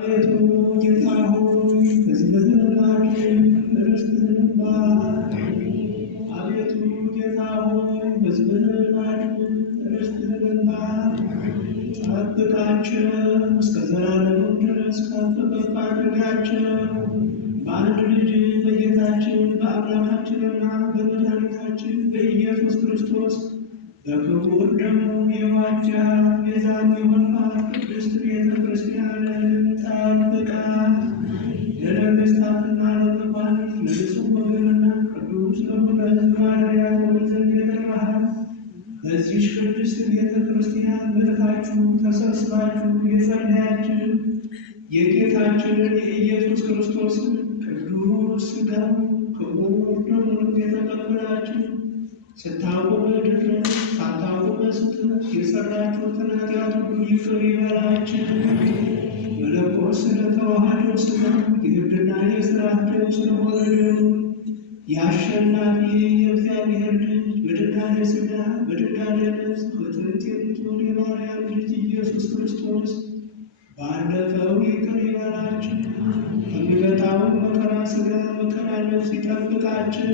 አቤቱ ጌታ ሆይ ሕዝብህን ርስትህን ባርክ። አቤቱ ጌታ ሆይ ሕዝብህን ርስትህን ባርክ። ጠብቃቸው እስከ ዘላለሙ ድረስ ከፍ ከፍ አድርጋቸው። በአንድ ልጅ በጌታችን በአምላካችንና በመድኃኒታችን በኢየሱስ ክርስቶስ በክቡር ደሙ የዋጃት ቤዛም የሆንካት ቅድስት ቤተ ክርስቲያንን ጠብቃት። ለነገሥታትና ለመኳንንት ለንጹሕ ወገንና ቅዱስ ለሆነ ሕዝብ ማደሪያ ትሆን ዘንድ የጠራሃት በዚህች ቅድስት ቤተ ክርስቲያን መጥታችሁ ተሰብስባችሁ የጸለያችሁ የጌታችንን የኢየሱስ ክርስቶስን ቅዱስ ሥጋው ክቡር ደሙን የተቀበላችሁ ስታውቁ በድፍረት ሳታውቁ በስህተት የሠራችሁትን ኃጢአት ሁሉ ይቅር ይበላችሁ። መለኮት ስለተዋሃደው ሥጋ የሕግና የሥርዓት ደም ስለሆነ ደሙ የአሸናፊ የእግዚአብሔር ልጅ በድንጋሌ ሥጋ በድንጋሌ ነፍስ በጥንት የምትሆን የማርያም ልጅ ኢየሱስ ክርስቶስ ባለፈው ይቅር ይበላችሁ። ከሚመጣው መከራ ሥጋ መከራ ነፍስ ይጠብቃችሁ።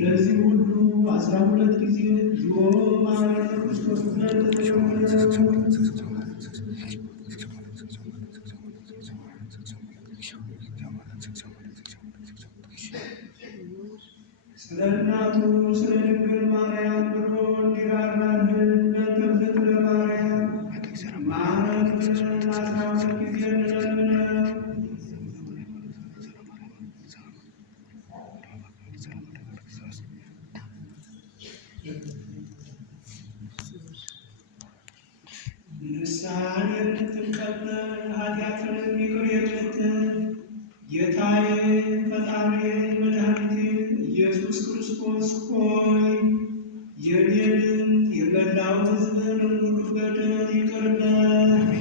ለዚህ ሁሉ 12 ጊዜ ዚኦ ማረነ ክርስቶስ ብለን ስለ እናቱ ስለ ድንግል ማርያም ብሎ እንዲራራልን ለተብዝክረ ማርያም ማረንን 12 ጊዜ እንለምነው። ንስሐን የምትቀበል ኃጢአትንም ይቅር የምትል ጌታዬ ፈጣሪዬ መድኃኒቴ ኢየሱስ ክርስቶስ ሆይ የኔንም የመላው ሕዝብንም ሁሉ በደል ይቅር በል።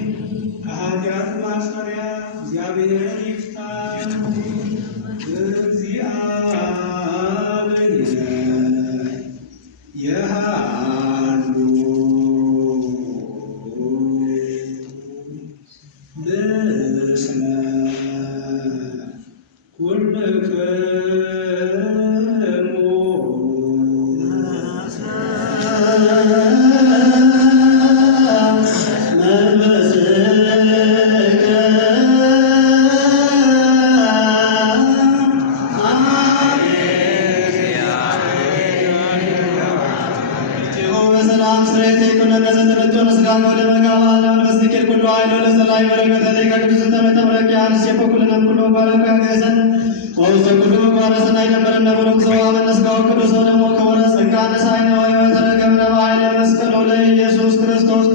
ከኃጢአት ማሰሪያ እግዚአብሔር ይፍታ። እግዚአብሔር የሃሉ ምስለ ኩልክሙ ኢየሱስ ክርስቶስ